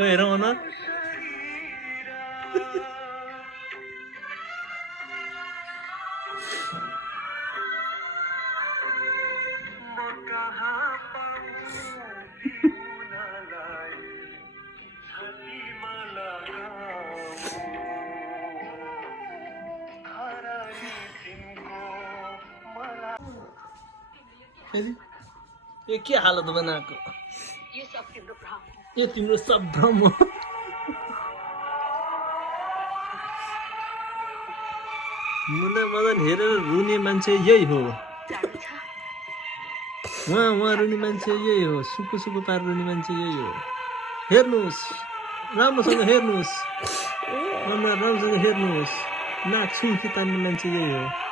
हेरौँ न ये के हालत बनाएको यो तिम्रो सब भ्रम हो मुना मदन हेरेर रुने मान्छे यही हो उहाँ रुने मान्छे यही हो सुकु सुकु पार रुने मान्छे यही हो हेर्नुहोस् राम्रोसँग हेर्नुहोस् राम्रोसँग हेर्नुहोस् नाक सुन्की तान्ने मान्छे यही हो